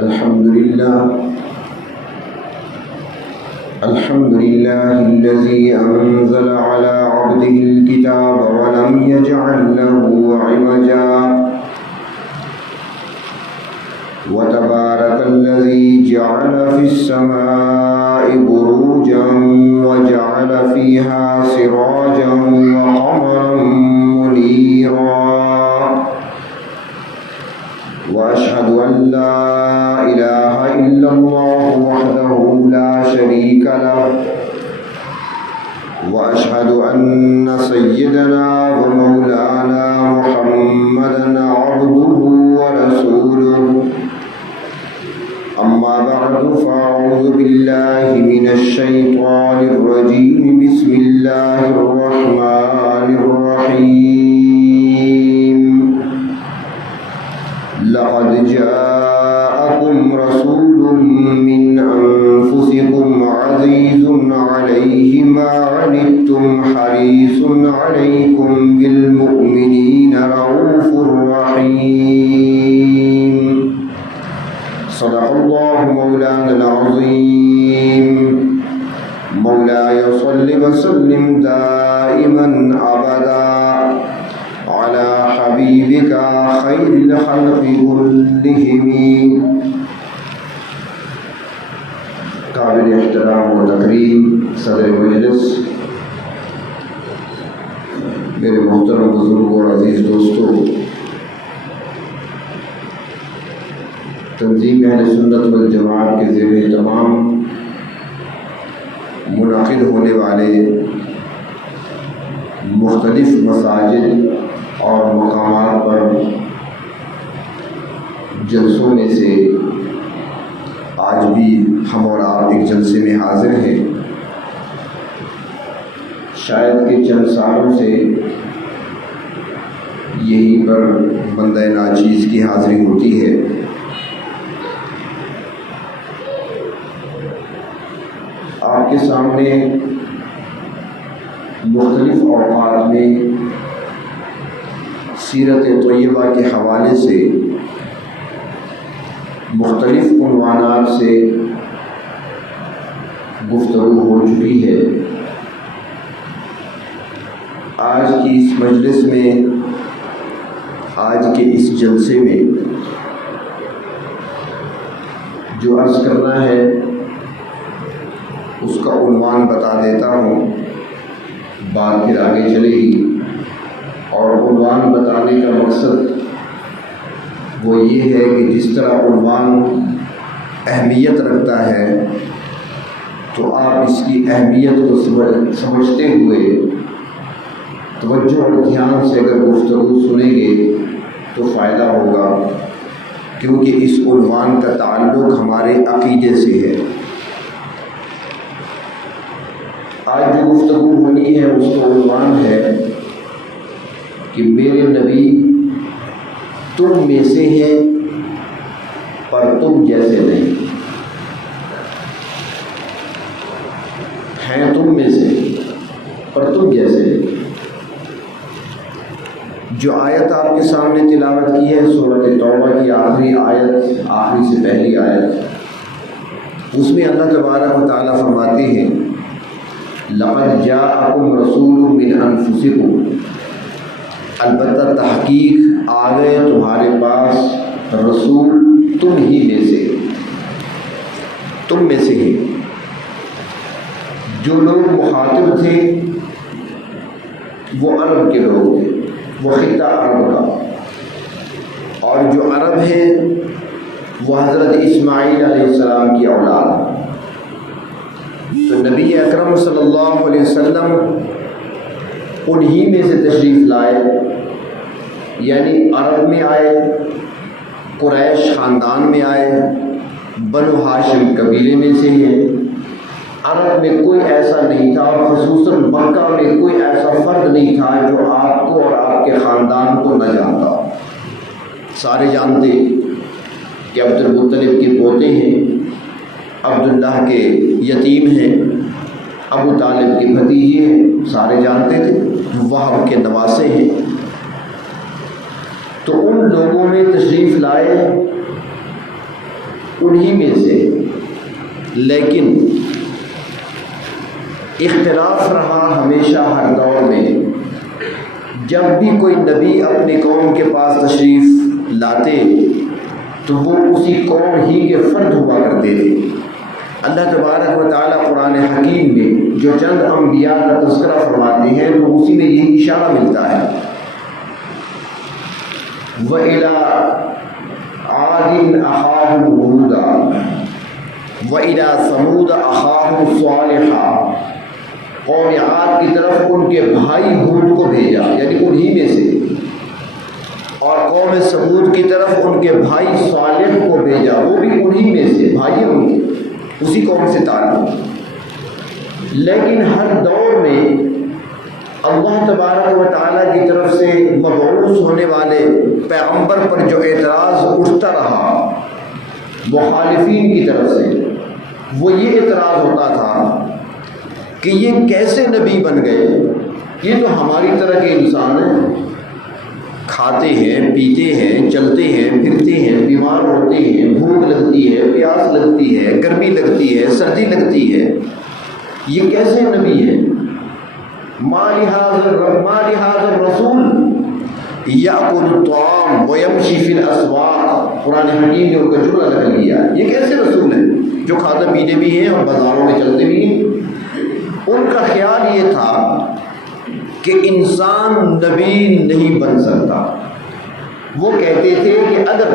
الحمد لله الذي أنزل على عبده الكتاب ولم يجعل له عوجا وتبارك الذي جعل في السماء بروجا وجعل فيها سراجا وقمرا منيرا وأشهد أن لا إله إلا الله وحده لا شريك له وأشهد أن سيدنا ومولانا محمدا عبده ورسوله أما بعد فأعوذ بالله من الشيطان الرجيم بسم الله الرحمن الرحيم لقد جاءكم رسول من أنفسكم عزيز عليه ما عنتم حريص عليكم بالمؤمنين رؤوف رحيم صدق الله مولانا العظيم مولاي صل وسلم دائما أبدا على حبيبك خير الخلق كلهم. قابل احترام و تکریم صدر مجلس، میرے محترم بزرگوں اور عزیز دوستوں، تنظیم اہل سنت والجماعت کے زیر اہتمام منعقد ہونے والے مختلف مساجد اور مقامات پر جلسوں میں سے آج بھی ہم اور آپ ایک جلسے میں حاضر ہیں. شاید کہ چند سالوں سے یہیں پر بندہ ناچیز کی حاضری ہوتی ہے. آپ کے سامنے مختلف اوقات میں سیرت طیبہ کے حوالے سے مختلف عنوانات سے گفتگو ہو چکی ہے. آج کی اس مجلس میں، آج کے اس جلسے میں جو عرض کرنا ہے اس کا عنوان بتا دیتا ہوں، بات پھر آگے چلے گی. اور عنوان بتانے کا مقصد وہ یہ ہے کہ جس طرح عنوان اہمیت رکھتا ہے تو آپ اس کی اہمیت کو سمجھتے ہوئے توجہ اور دھیان سے اگر گفتگو سنیں گے تو فائدہ ہوگا، کیونکہ اس عنوان کا تعلق ہمارے عقیدے سے ہے. آج جو گفتگو ہونی ہے اس کا عنوان ہے کہ میرے نبی تم میں سے ہیں پر تم جیسے نہیں ہیں، تم میں سے پر تم جیسے نہیں. جو آیت آپ کے سامنے تلاوت کی ہے سورۃ توبہ کی آخری آیت، آخری سے پہلی آیت، اس میں اللہ تبارک و تعالیٰ فرماتے ہیں لقد جاءکم رسول من انفسکم، البتہ تحقیق آ گئے تمہارے پاس رسول تم ہی میں سے، تم میں سے ہی. جو لوگ مخاطب تھے وہ عرب کے لوگ تھے، وہ خطہ عرب کا، اور جو عرب ہیں وہ حضرت اسماعیل علیہ السلام کی اولاد. تو نبی اکرم صلی اللہ علیہ وسلم انہی میں سے تشریف لائے، یعنی عرب میں آئے، قریش خاندان میں آئے، بنو ہاشم قبیلے میں سے ہیں. عرب میں کوئی ایسا نہیں تھا، اور خصوصاً مکہ میں کوئی ایسا فرد نہیں تھا جو آپ کو اور آپ کے خاندان کو نہ جانتا. سارے جانتے کہ عبد المطلب کے پوتے ہیں، عبداللہ کے یتیم ہیں، ابو طالب کے بھتیجے ہیں، سارے جانتے تھے. وہب کے نواسے ہیں. تو ان لوگوں میں تشریف لائے انہی میں سے، لیکن اختلاف رہا ہمیشہ ہر دور میں، جب بھی کوئی نبی اپنی قوم کے پاس تشریف لاتے تو وہ اسی قوم ہی کے فرد ہوا کرتے تھے۔ اللہ تبارک و تعالیٰ قرآن حکیم میں جو چند انبیاء کا تذکرہ فرماتے ہیں تو اسی میں یہی اشارہ ملتا ہے۔ وَإِلَىٰ عَادٍ أَخَاهُمْ هُودًا وَإِلَىٰ ثَمُودَ أَخَاهُمْ صَالِحًا، قوم عاد کی طرف ان کے بھائی ہود کو بھیجا، یعنی انہی میں سے، اور قوم ثمود کی طرف ان کے بھائی صالح کو بھیجا، وہ بھی انہی میں سے، بھائی ان کے اسی قوم سے تعلق۔ لیکن ہر دور میں اللہ تبارک و تعالیٰ کی طرف سے مبعوث ہونے والے پیغمبر پر جو اعتراض اٹھتا رہا مخالفین کی طرف سے، وہ یہ اعتراض ہوتا تھا کہ یہ کیسے نبی بن گئے، یہ تو ہماری طرح کے انسان ہیں، کھاتے ہیں، پیتے ہیں، چلتے ہیں، پھرتے ہیں، بیمار ہوتے ہیں، بھوک لگتی ہے، پیاس لگتی ہے، گرمی لگتی ہے، سردی لگتی ہے، یہ کیسے نبی ہے؟ ما لهذا الرسول یأکل الطعام ویمشی فی الاسواق، قرآن حکیم نے ان کا جملہ نقل کیا، یہ کیسے رسول ہے جو کھاتے پیتے بھی ہیں اور بازاروں میں چلتے بھی ہیں؟ ان کا خیال یہ تھا کہ انسان نبی نہیں بن سکتا۔ وہ کہتے تھے کہ اگر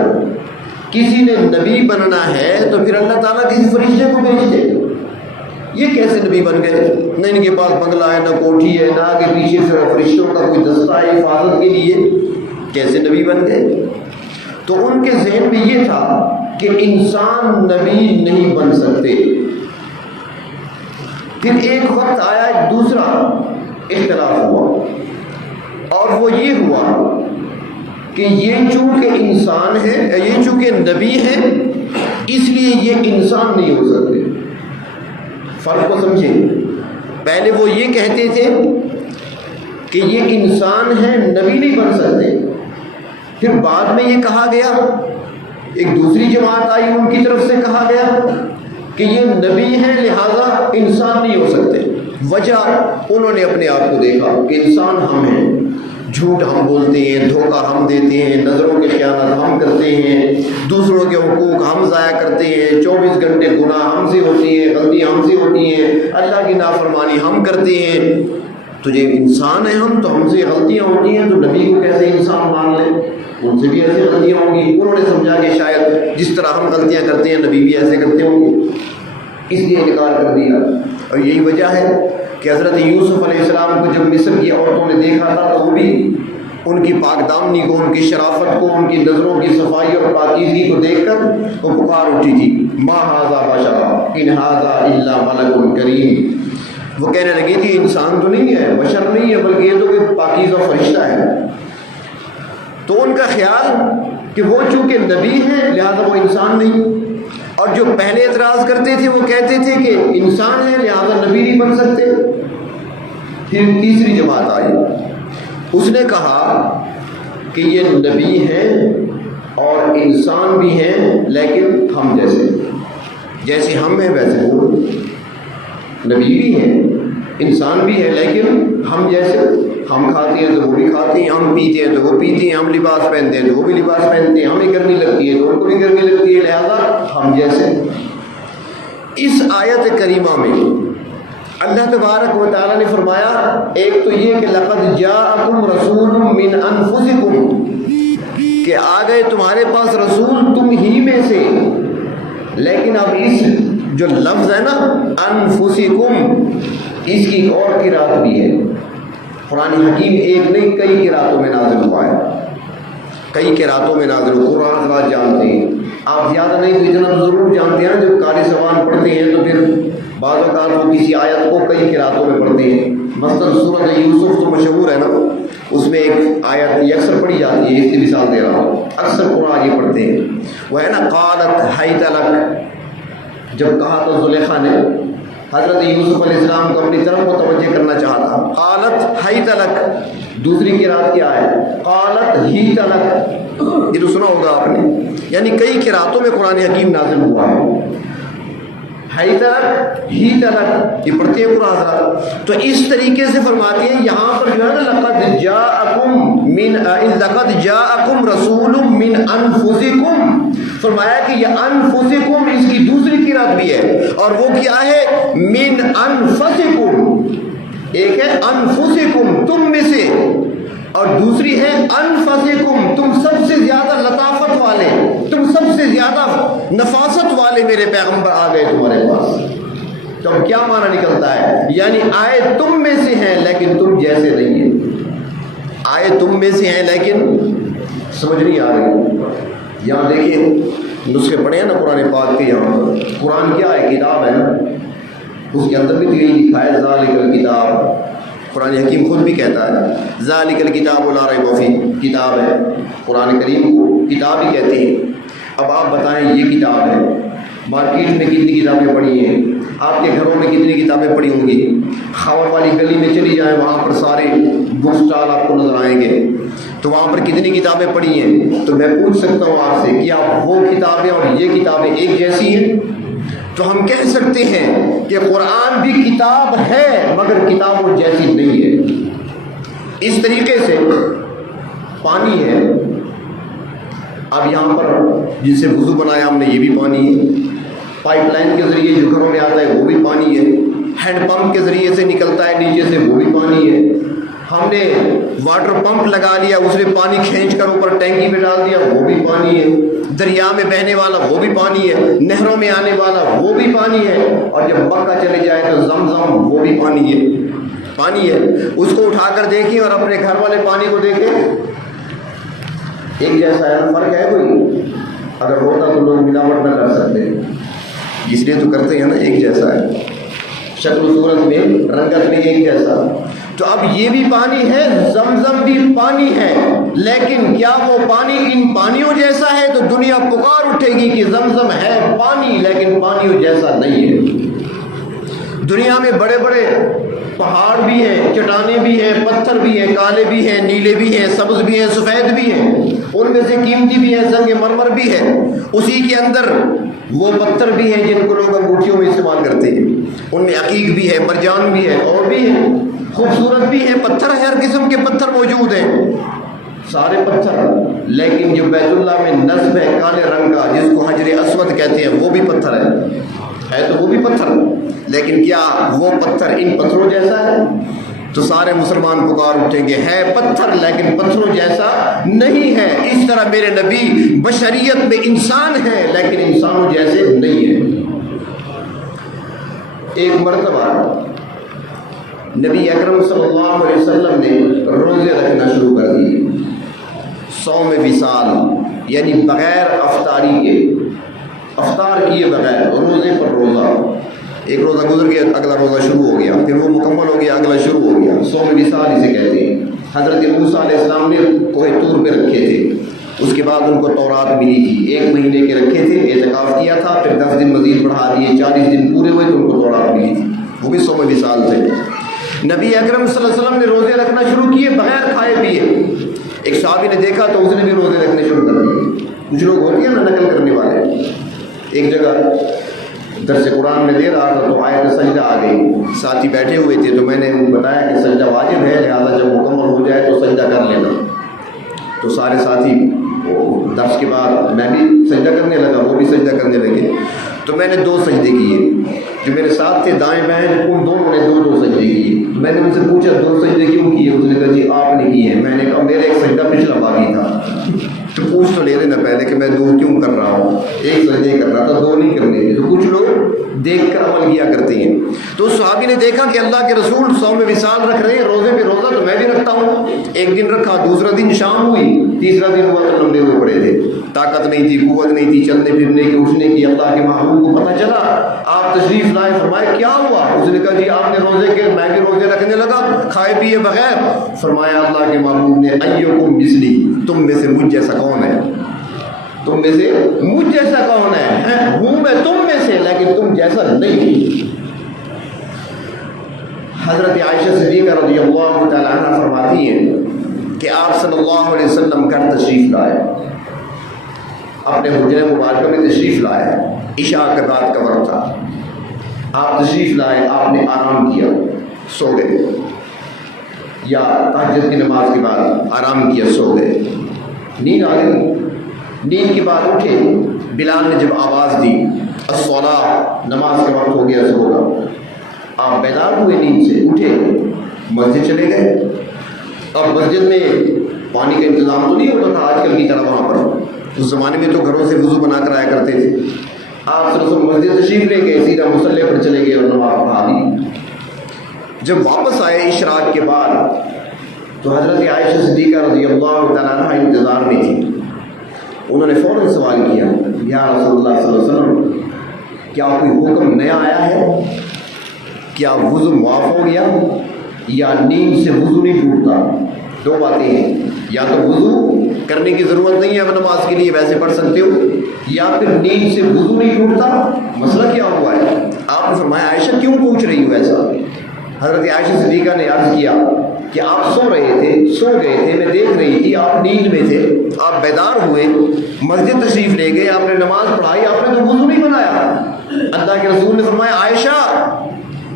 کسی نے نبی بننا ہے تو پھر اللہ تعالیٰ کسی فرشتے کو بھیج دے، یہ کیسے نبی بن گئے؟ نہ ان کے پاس بنگلہ ہے، نہ کوٹھی ہے، نہ آگے پیچھے سے فرشتوں کا کوئی دستہ ہے حفاظت کے لیے، کیسے نبی بن گئے؟ تو ان کے ذہن میں یہ تھا کہ انسان نبی نہیں بن سکتے۔ پھر ایک وقت آیا، ایک دوسرا اختلاف ہوا، اور وہ یہ ہوا کہ یہ چونکہ انسان ہے، یہ چونکہ نبی ہے، اس لیے یہ انسان نہیں ہو سکتے۔ فرق کو سمجھیں، پہلے وہ یہ کہتے تھے کہ یہ انسان ہے، نبی نہیں بن سکتے، پھر بعد میں یہ کہا گیا، ایک دوسری جماعت آئی، ان کی طرف سے کہا گیا کہ یہ نبی ہے لہذا انسان نہیں ہو سکتے۔ وجہ انہوں نے اپنے آپ کو دیکھا کہ انسان ہم ہیں، جھوٹ ہم بولتے ہیں، دھوکہ ہم دیتے ہیں، نظروں کی خیانت ہم کرتے ہیں، دوسروں کے حقوق ہم ضائع کرتے ہیں، 24 گھنٹے گناہ ہم سے ہوتی ہیں، غلطیاں ہم سے ہوتی ہیں، اللہ کی نافرمانی ہم کرتے ہیں، تو جب انسان ہیں ہم تو ہم سے غلطیاں ہوتی ہیں، تو نبی کو کیسے انسان مان لیں؟ ان سے بھی ایسے غلطیاں ہوں گی۔ انہوں نے سمجھا کہ شاید جس طرح ہم غلطیاں کرتے ہیں نبی بھی ایسے کرتے ہوں گے، اس لیے انکار کر دیا۔ اور یہی وجہ ہے کہ حضرت یوسف علیہ السلام کو جب مصر کی عورتوں نے دیکھا تھا تو وہ بھی ان کی پاک دامنی کو، ان کی شرافت کو، ان کی نظروں کی صفائی اور پاکیزگی کو دیکھ کر وہ پکار اٹھی تھی، ما ھذا بشرا ان ھذا الا ملک کریم۔ وہ کہنے لگی تھی انسان تو نہیں ہے، بشر نہیں ہے، بلکہ یہ تو کہ پاکیزہ فرشتہ ہے۔ تو ان کا خیال کہ وہ چونکہ نبی ہے لہذا وہ انسان نہیں، اور جو پہلے اعتراض کرتے تھے وہ کہتے تھے کہ انسان ہے لہذا نبی نہیں بن سکتے۔ پھر تیسری جماعت آئی، اس نے کہا کہ یہ نبی ہیں اور انسان بھی ہیں، لیکن ہم جیسے ہم ہیں ویسے وہ، نبی بھی ہیں، انسان بھی ہے، لیکن ہم جیسے، ہم کھاتے ہیں تو وہ بھی کھاتے ہیں، ہم پیتے ہیں تو وہ پیتے ہیں، ہم لباس پہنتے ہیں تو وہ بھی لباس پہنتے ہیں، ہمیں گرمی لگتی ہے تو ان کو بھی گرمی لگتی ہے، لہذا ہم جیسے۔ اس آیت کریمہ میں اللہ تبارک و تعالیٰ نے فرمایا، ایک تو یہ کہ لقد جاءکم رسول من انفسکم، کہ آ گئے تمہارے پاس رسول تم ہی میں سے، لیکن اب اس جو لفظ ہے نا انفسکم، اس کی اور قرات بھی ہے۔ قرآن حکیم ایک نہیں کئی قراتوں میں نازل ہوا ہے، کئی قراتوں میں نازل ہوا، قرآن حضرات جانتے ہیں، آپ زیادہ نہیں تو اتنا تو ضرور جانتے ہیں، جب قاری زبان پڑھتے ہیں تو پھر بعض اوقات وہ کسی آیت کو کئی قراتوں میں پڑھتے ہیں۔ مثلا سورۃ یوسف تو مشہور ہے نا، اس میں ایک آیت یہ اکثر پڑھی جاتی ہے، اس کی مثال دے رہا ہوں، اکثر قرآن یہ پڑھتے ہیں، وہ ہے نا قالت حیت لک، جب کہا تو زلیخا نے حضرت یوسف علیہ السلام کو اپنی طرف متوجہ کرنا چاہا تھا، قالت حیت لک۔ دوسری قرات کیا ہے؟ قالت ہیت لک، یہ تو سنا ہوگا آپ نے، یعنی کئی قراتوں میں قرآن حکیم نازل ہوا ہے. ہی تلک یہ پڑھتے ہیں پورا حضرات. تو اس طریقے سے فرماتے ہیں یہاں پر جو ہے نا لقد جاءکم رسول من انفسکم، فرمایا کہ یہ انفسکم اس کی دوسری قرات بھی ہے، اور وہ کیا ہے؟ من انفسکم. ایک ہے انفسکم تم میں سے، اور دوسری ہے انفسکم تم سب سے زیادہ لطافت والے، تم سب سے زیادہ نفاست والے میرے پیغمبر آ گئے تمہارے پاس. تو اب کیا معنی نکلتا ہے؟ یعنی آئے تم میں سے ہیں لیکن تم جیسے نہیں ہیں. آئے تم میں سے ہیں لیکن سمجھ نہیں آ رہی. یہاں دیکھیے نسخے پڑھے ہیں نا قرآن پاک کے، یہاں پر قرآن کیا ہے؟ کتاب ہے نا، اس کے اندر بھی تو یہی لکھا ہے ذالک الکتاب. قرآن حکیم خود بھی کہتا ہے ذالک الکتاب لا ریب فیہ، کتاب ہے. قرآن کریم کو کتاب ہی کہتے ہیں. اب آپ بتائیں یہ کتاب ہے، مارکیٹ میں کتنی کتابیں پڑھی ہیں؟ آپ کے گھروں میں کتنی کتابیں پڑھی ہوں گی؟ خاور والی گلی میں چلی جائیں، وہاں پر سارے بک اسٹال آپ کو نظر آئیں گے، تو وہاں پر کتنی کتابیں پڑھی ہیں؟ تو میں پوچھ سکتا ہوں آپ سے کیا وہ کتابیں اور یہ کتابیں ایک جیسی ہیں؟ تو ہم کہہ سکتے ہیں کہ قرآن بھی کتاب ہے مگر کتابوں جیسی نہیں ہے. اس طریقے سے پانی ہے، اب یہاں پر جس سے وضو بنایا ہم نے یہ بھی پانی ہے، پائپ لائن کے ذریعے جو گھروں میں آتا ہے وہ بھی پانی ہے، ہینڈ پمپ کے ذریعے سے نکلتا ہے نیچے سے وہ بھی پانی ہے، ہم نے واٹر پمپ لگا لیا اس نے پانی کھینچ کر اوپر ٹینکی پہ ڈال دیا وہ بھی پانی ہے، دریا میں بہنے والا وہ بھی پانی ہے، نہروں میں آنے والا وہ بھی پانی ہے، اور جب مکہ چلے جائے تو زمزم وہ بھی پانی ہے. پانی ہے. اس کو اٹھا کر دیکھیں اور اپنے گھر والے پانی کو دیکھیں، ایک جیسا ہے؟ فرق ہے کوئی؟ اگر ہوتا تو لوگ ملاوٹ نہ کر سکتے، اس لیے تو کرتے ہیں نا. ایک جیسا ہے، شکل و صورت میں رنگت میں ایک جیسا. تو اب یہ بھی پانی ہے، زمزم بھی پانی ہے، لیکن کیا وہ پانی ان پانیوں جیسا ہے؟ تو دنیا پکار اٹھے گی کہ زمزم ہے پانی لیکن پانیوں جیسا نہیں ہے. دنیا میں بڑے بڑے پہاڑ بھی ہیں، چٹانیں بھی ہیں، پتھر بھی ہیں، کالے بھی ہیں، نیلے بھی ہیں، سبز بھی ہیں، سفید بھی ہیں، ان میں سے قیمتی بھی ہیں، سنگ مرمر بھی ہے. اسی کے اندر وہ پتھر بھی ہیں جن کو لوگ انگوٹھیوں میں استعمال کرتے ہیں، ان میں عقیق بھی ہے، مرجان بھی ہے، اور بھی ہے، خوبصورت بھی ہے پتھر، ہر قسم کے پتھر موجود ہیں، سارے پتھر. لیکن جو بیت اللہ میں نصب ہے کالے رنگ کا جس کو حجر اسود کہتے ہیں وہ بھی پتھر ہے تو وہ بھی پتھر، لیکن کیا وہ پتھر ان پتھروں جیسا ہے؟ تو سارے مسلمان پکار اٹھیں گے ہے پتھر لیکن پتھروں جیسا نہیں ہے. اس طرح میرے نبی بشریت میں انسان ہے لیکن انسانوں جیسے نہیں ہے. ایک مرتبہ نبی اکرم صلی اللہ علیہ وسلم نے روزے رکھنا شروع کر دیے، صوم وصال، یعنی بغیر افطاری کے، افطار کیے بغیر روزے پر روزہ. ایک روزہ گزر گیا اگلا روزہ شروع ہو گیا، پھر وہ مکمل ہو گیا اگلا شروع ہو گیا. صوم وصال اسے کہتے ہیں. حضرت موسیٰ علیہ السلام نے کوہ طور پہ رکھے تھے، اس کے بعد ان کو تورات ملی تھی، 1 مہینے کے رکھے تھے، اعتکاف کیا تھا، پھر 10 دن مزید بڑھا دیے، 40 دن پورے ہوئے تو ان کو تورات ملی تھی، وہ بھی صوم وصال تھے. نبی اکرم صلی اللہ علیہ وسلم نے روزے رکھنا شروع کیے بغیر کھائے پیے. ایک صحابی نے دیکھا تو اس نے بھی روزے رکھنے شروع کر دیے. کچھ لوگ ہوتے ہیں نا نقل کرنے والے. ایک جگہ درس قرآن میں دے رہا تھا تو آیت سجدہ آ گئی، ساتھی بیٹھے ہوئے تھے تو میں نے ان کو بتایا کہ سجدہ واجب ہے، لہٰذا جب مکمل ہو جائے تو سجدہ کر لینا. تو سارے ساتھی درس کے بعد میں بھی سجدہ کرنے لگا، وہ بھی سجدہ کرنے لگے. تو میں نے 2 سجدے کیے، جو میرے ساتھ تھے دائیں بائیں ان دونوں نے 2 سجدے کیے. میں نے ان سے پوچھا 2 سجدے کیوں کیے؟ اس نے کہا جی آپ نے کیے ہیں. میں نے کہا میرا ایک سجدہ پچھلا باقی تھا. تو پوچھ تو لے لینا پہلے کہ میں 2 کیوں کر رہا ہوں، 1 سجدے کر رہا تھا 2 نہیں کرنے تھے. تو کچھ لوگ دیکھ کر عمل کیا کرتے ہیں. تو صحابی نے دیکھا کہ اللہ کے رسول صوم وصال رکھ رہے ہیں، روزے پہ روزہ، تو میں بھی رکھتا ہوں. ایک دن رکھا، دوسرا دن شام ہوئی، تیسرا دن ہوا تو لمبے ہوئے پڑے تھے، طاقت نہیں تھی، قوت نہیں تھی چلنے پھرنے کی، اٹھنے کی. اللہ کے محبوب کو پتہ چلا، آپ تشریف لائے، فرمائے کیا ہوا؟ اس نے کہا جی آپ نے روزے کے، میں بھی روزے رکھنے لگا کھائے پیے بغیر. فرمایا اللہ کے محبوب نے ایکم مثلی، تم میں سے مجھ جیسا کون ہے؟ تم میں سے مجھ جیسا کون ہے؟ ہوں میں تم میں سے لیکن تم جیسا نہیں. حضرت عائشہ صدیقہ رضی اللہ تعالیٰ عنہ فرماتی ہیں کہ آپ صلی اللہ علیہ وسلم گھر تشریف لائے، اپنے حجرے مبارکہ میں تشریف لائے، عشاء کے بعد کا وقت تھا، آپ تشریف لائے، آپ نے آرام کیا، سو گئے، یا تہجد کی نماز کے بعد آرام کیا، سو گئے، نیند آ گئی، نیند کے بعد اٹھے، بلال نے جب آواز دی الصلاۃ، نماز کا وقت ہو گیا، سو گا، آپ بیدار ہوئے، نیند سے اٹھے، مسجد چلے گئے۔ اب مسجد میں پانی کا انتظام تو نہیں ہوتا تھا آج کل کی طرح، وہاں پر اس زمانے میں تو گھروں سے وضو بنا کر آیا کرتے تھے۔ آپ صلی اللہ علیہ وسلم مسجد تشریف لے گئے، سیدھا مصلی پر چلے گئے اور نماز پڑھا دی۔ جب واپس آئے اشراق کے بعد تو حضرت عائشہ صدیقہ رضی اللہ تعالیٰ عنہ انتظار میں تھی، انہوں نے فوراً سوال کیا، یا رسول اللہ صلی اللہ علیہ وسلم کیا کوئی حکم نیا آیا ہے؟ کیا وضو معاف ہو گیا یا نیند سے وضو نہیں ٹوٹتا؟ دو باتیں ہیں، یا تو وضو کرنے کی ضرورت نہیں ہے اب نماز کے لیے، ویسے پڑھ سکتے ہو، یا پھر نیند سے وضو نہیں ٹوٹتا، مسئلہ کیا ہوا ہے؟ آپ نے فرمایا عائشہ کیوں پوچھ رہی ہو ایسا؟ حضرت عائشہ صدیقہ نے عرض کیا کہ آپ سو گئے تھے، میں دیکھ رہی تھی، آپ نیند میں تھے، آپ بیدار ہوئے، مسجد تشریف لے گئے، آپ نے نماز پڑھائی، آپ نے تو وضو نہیں بنایا۔ اللہ کے رسول نے فرمایا عائشہ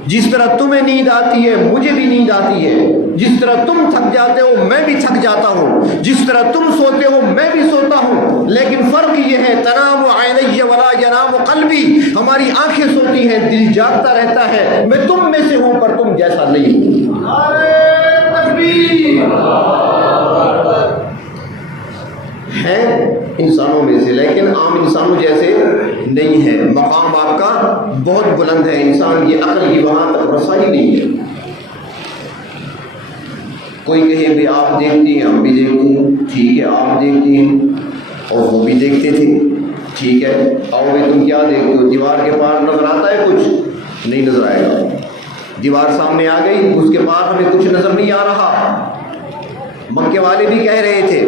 جس طرح تمہیں نیند آتی ہے مجھے بھی نیند آتی ہے، جس طرح تم تھک جاتے ہو میں بھی تھک جاتا ہوں، جس طرح تم سوتے ہو میں بھی سوتا ہوں، لیکن فرق یہ ہے تنام عینی ولا ینام قلبی، ہماری آنکھیں سوتی ہیں دل جاگتا رہتا ہے، میں تم میں سے ہوں پر تم جیسا نہیں ہوں۔ نعرہ تکبیر، ہے انسانوں میں سے لیکن عام انسانوں جیسے نہیں ہے، مقام آپ کا بہت بلند ہے، انسان کی عقل کی وہاں تک رسائی نہیں ہے۔ کوئی کہے بھی آپ دیکھتی ہیں ہم بھی دیکھتے ہیں، ٹھیک ہے آپ دیکھتی ہیں اور وہ بھی دیکھتے تھے، ٹھیک ہے، اور تم کیا دیکھتے ہو؟ دیوار کے پار نظر آتا ہے کچھ؟ نہیں نظر آئے گا، دیوار سامنے آ گئی، اس کے پار ہمیں کچھ نظر نہیں آ رہا۔ مکے والے بھی کہہ رہے تھے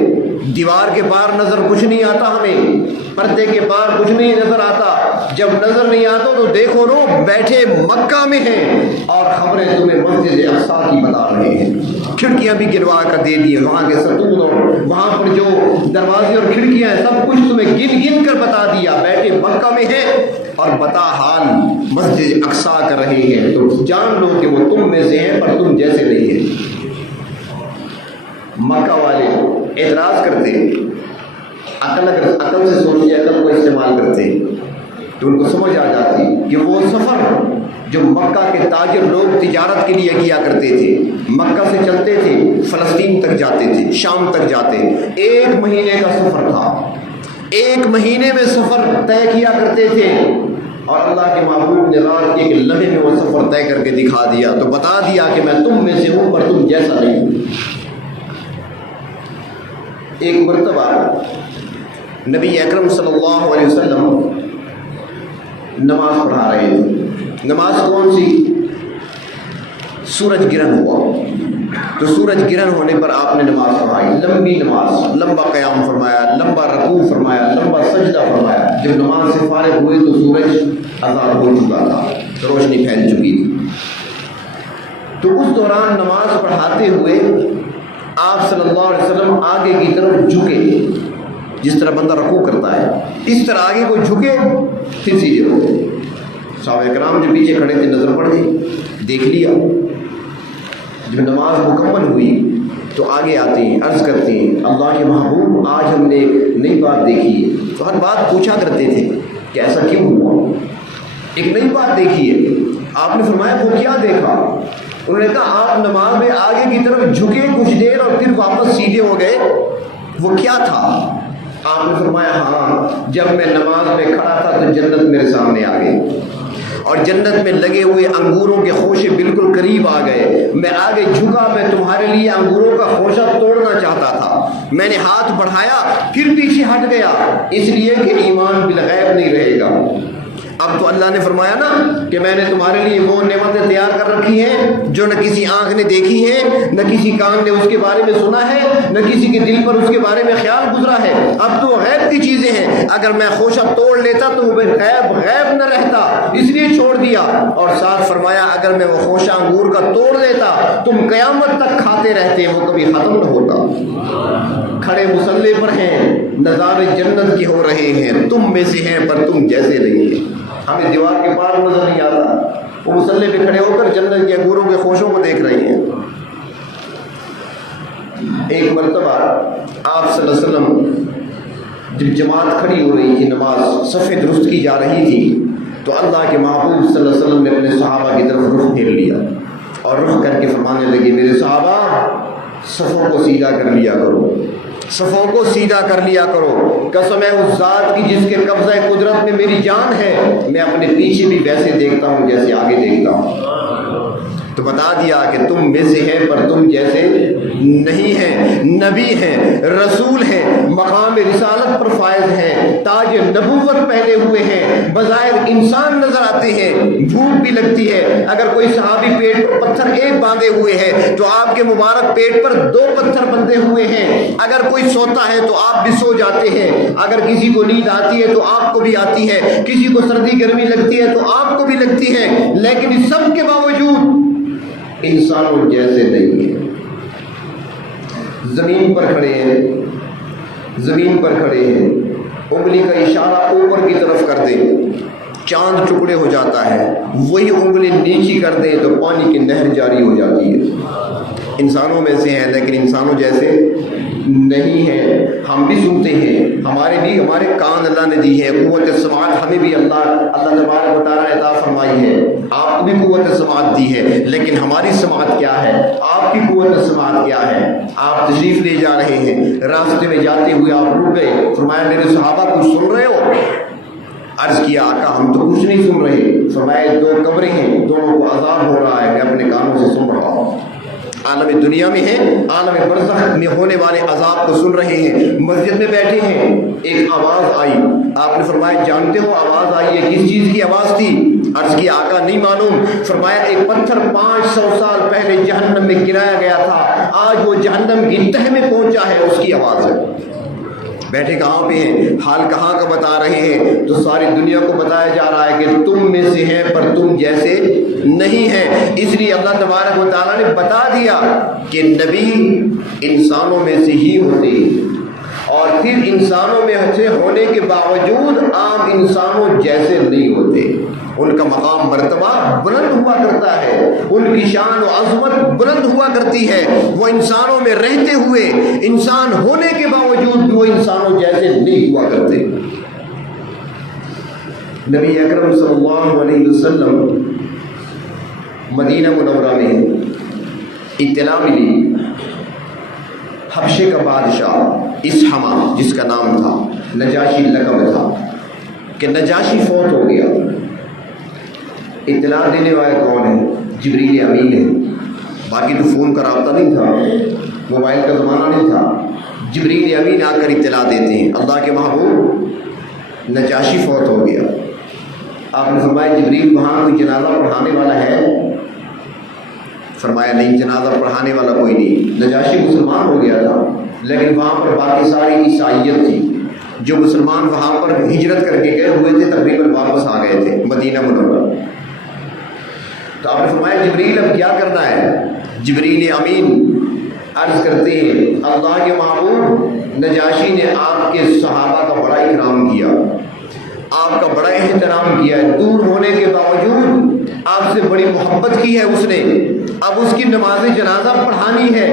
دیوار کے پار نظر کچھ نہیں آتا ہمیں، پردے کے پار کچھ نہیں نظر آتا، جب نظر نہیں آتا تو دیکھو رو بیٹھے مکہ میں ہیں اور خبریں تمہیں مسجد اقصیٰ کی بتا رہے ہیں، کھڑکیاں بھی گنوا کر دے دی، وہاں کے ستون اور وہاں پر جو دروازے اور کھڑکیاں ہیں سب کچھ تمہیں گن گن کر بتا دیا، بیٹھے مکہ میں ہیں اور بتا حال مسجد اقصیٰ کر رہے ہیں، تو جان لو کہ وہ تم میں سے ہیں پر تم جیسے نہیں ہیں۔ مکہ والے اعتراض کرتے، عقل سے سوچتے، عقل کو استعمال کرتے تو ان کو سمجھ آ جاتی کہ وہ سفر جو مکہ کے تاجر لوگ تجارت کے لیے کیا کرتے تھے، مکہ سے چلتے تھے فلسطین تک جاتے تھے، شام تک جاتے، 1 مہینے کا سفر تھا، 1 مہینے میں سفر طے کیا کرتے تھے، اور اللہ کے محبوب نے رات کے ایک لمحے میں وہ سفر طے کر کے دکھا دیا، تو بتا دیا کہ میں تم میں سے ہوں پر تم جیسا نہیں ہوں۔ ایک مرتبہ نبی اکرم صلی اللہ علیہ وسلم نماز پڑھا رہے تھے، نماز کون سی؟ سورج گرہن ہوا، تو سورج گرہن ہونے پر آپ نے نماز پڑھائی، لمبی نماز، لمبا قیام فرمایا، لمبا رکوع فرمایا، لمبا سجدہ فرمایا۔ جب نماز سے فارغ ہوئے تو سورج آزاد ہو چکا تھا، روشنی پھیل چکی تھی، تو اس دوران نماز پڑھاتے ہوئے آپ صلی اللہ علیہ وسلم آگے کی طرف جھکے، جس طرح بندہ رکوع کرتا ہے اس طرح آگے کو جھکے، پھر سیدھے ہو گئے۔ صحابہ کرام جو پیچھے کھڑے تھے نظر پڑ گئی، دیکھ لیا۔ جب نماز مکمل ہوئی تو آگے آتے ہیں، عرض کرتے ہیں اللہ کے محبوب آج ہم نے ایک نئی بات دیکھی ہے، تو ہر بات پوچھا کرتے تھے کہ ایسا کیوں ہوا، ایک نئی بات دیکھی ہے۔ آپ نے فرمایا وہ کیا دیکھا؟ انہوں نے کہا آپ نماز میں آگے کی طرف جھکے کچھ دیر اور پھر واپس سیدھے ہو گئے، وہ کیا تھا؟ آپ نے فرمایا ہاں جب میں نماز میں کھڑا تھا تو جنت میرے سامنے آ گئی، اور جنت میں لگے ہوئے انگوروں کے خوشے بالکل قریب آ گئے، میں آگے جھکا، میں تمہارے لیے انگوروں کا خوشہ توڑنا چاہتا تھا، میں نے ہاتھ بڑھایا پھر پیچھے ہٹ گیا، اس لیے کہ ایمان بالغیب نہیں رہے گا۔ اب تو اللہ نے فرمایا نا کہ میں نے تمہارے لیے وہ نعمتیں تیار کر رکھی ہیں جو نہ کسی آنکھ نے دیکھی ہے، نہ کسی کان نے اس کے بارے میں سنا ہے، نہ کسی کے دل پر اس کے بارے میں خیال گزرا ہے۔ اب تو غیب کی چیزیں ہیں، اگر میں خوشہ توڑ لیتا تو وہ غیب نہ رہتا، اس لیے چھوڑ دیا، اور ساتھ فرمایا اگر میں وہ خوشہ انگور کا توڑ دیتا تم قیامت تک کھاتے رہتے، وہ کبھی ختم نہ ہوتا۔ کھڑے مصلی پر ہیں، نظارے جنت کے ہو رہے ہیں، تم میں سے ہیں پر تم جیسے نہیں ہیں۔ ہمیں دیوار کے پار نظر نہیں آتا، وہ مصلی پہ کھڑے ہو کر جنت کے انگوروں کے خوشوں کو دیکھ رہے ہیں۔ ایک مرتبہ آپ صلی اللہ علیہ وسلم جب جماعت کھڑی ہو رہی تھی، نماز صف درست کی جا رہی تھی، تو اللہ کے محبوب صلی اللہ علیہ وسلم نے اپنے صحابہ کی طرف رخ پھیر لیا اور رخ کر کے فرمانے لگے میرے صحابہ صفوں کو سیدھا کر لیا کرو، صفوں کو سیدھا کر لیا کرو، قسم ہے اس ذات کی جس کے قبضہ قدرت میں میری جان ہے، میں اپنے پیچھے بھی ویسے دیکھتا ہوں جیسے آگے دیکھتا ہوں۔ تو بتا دیا کہ تم میں سے ہیں پر تم جیسے نہیں ہیں، نبی ہیں، رسول ہیں، مقام رسالت پر فائز ہیں، تاج نبوت پہنے ہوئے ہیں، بظاہر انسان نظر آتے ہیں، بھوک بھی لگتی ہے، اگر کوئی صحابی پیٹ پر پتھر ایک باندھے ہوئے ہے تو آپ کے مبارک پیٹ پر 2 پتھر بندھے ہوئے ہیں، اگر کوئی سوتا ہے تو آپ بھی سو جاتے ہیں، اگر کسی کو نیند آتی ہے تو آپ کو بھی آتی ہے، کسی کو سردی گرمی لگتی ہے تو آپ کو بھی لگتی ہے، لیکن اس سب کے باوجود انسانوں جیسے نہیں ہیں۔ زمین پر کھڑے ہیں، زمین پر کھڑے ہیں، انگلی کا اشارہ اوپر کی طرف کر دیں چاند ٹکڑے ہو جاتا ہے، وہی انگلی نیچی کر دیں تو پانی کی نہر جاری ہو جاتی ہے۔ انسانوں میں سے ہیں لیکن انسانوں جیسے نہیں ہیں۔ ہم بھی سنتے ہیں، ہمارے کان اللہ نے دی ہے، قوت سماعت ہمیں بھی اللہ تبارک و تعالیٰ نے عطا فرمائی ہے، آپ کو بھی قوت سماعت دی ہے، لیکن ہماری سماعت کیا ہے، آپ کی قوت سماعت کیا ہے؟ آپ تشریف لے جا رہے ہیں، راستے میں جاتے ہوئے آپ رک گئے، فرمایا میرے صحابہ کچھ سن رہے ہو؟ عرض کیا آقا ہم تو کچھ نہیں سن رہے۔ فرمایا 2 قبریں ہیں، دونوں کو عذاب ہو رہا ہے، میں اپنے کانوں سے سن رہا ہوں۔ عالم دنیا میں ہیں، عالم برزخ میں ہونے والے عذاب کو سن رہے ہیں۔ مسجد میں بیٹھے ہیں، ایک آواز آئی، آپ نے فرمایا جانتے ہو آواز آئی ہے کس چیز کی آواز تھی؟ عرض کیا آقا نہیں معلوم۔ فرمایا ایک پتھر 500 سال پہلے جہنم میں گرایا گیا تھا، آج وہ جہنم کی تہ میں پہنچا ہے، اس کی آواز ہے۔ بیٹھے کہاں پہ ہیں، حال کہاں کا بتا رہے ہیں؟ تو ساری دنیا کو بتایا جا رہا ہے کہ تم میں سے ہیں پر تم جیسے نہیں ہیں۔ اس لیے اللہ تبارک و تعالیٰ نے بتا دیا کہ نبی انسانوں میں سے ہی ہوتے ہیں، اور پھر انسانوں میں سے ہونے کے باوجود عام انسانوں جیسے نہیں ہوتے، ان کا مقام مرتبہ بلند ہوا کرتا ہے، ان کی شان و عظمت بلند ہوا کرتی ہے، وہ انسانوں میں رہتے ہوئے انسان ہونے کے باوجود بھی وہ انسانوں جیسے نہیں ہوا کرتے۔ نبی اکرم صلی اللہ علیہ وسلم مدینہ منورہ میں اطلاع ملی، حبشے کا بادشاہ اسحما جس کا نام تھا، نجاشی لقب تھا، کہ نجاشی فوت ہو گیا۔ اطلاع دینے والے کون ہیں؟ جبریل امین ہے۔ باقی تو فون کا رابطہ نہیں تھا، موبائل کا زمانہ نہیں تھا، جبریل امین آ کر اطلاع دیتے ہیں اللہ کے محبوب نجاشی فوت ہو گیا۔ آپ نے فرمایا جبریل وہاں کوئی جنازہ پڑھانے والا ہے؟ فرمایا نہیں، جنازہ پڑھانے والا کوئی نہیں۔ نجاشی مسلمان ہو گیا تھا لیکن وہاں پر باقی ساری عیسائیت تھی، جو مسلمان وہاں پر ہجرت کر کے گئے ہوئے تھے تقریباً واپس آ گئے تھے مدینہ منورہ۔ تو آپ نے فرمایا جبریل اب کیا کرنا ہے؟ جبریل امین عرض کرتے ہیں اللہ کے محبوب نجاشی نے آپ کے صحابہ کا بڑا اکرام کیا، آپ کا بڑا احترام کیا ہے، دور ہونے کے باوجود آپ سے بڑی محبت کی ہے اس نے، اب اس کی نماز جنازہ پڑھانی ہے،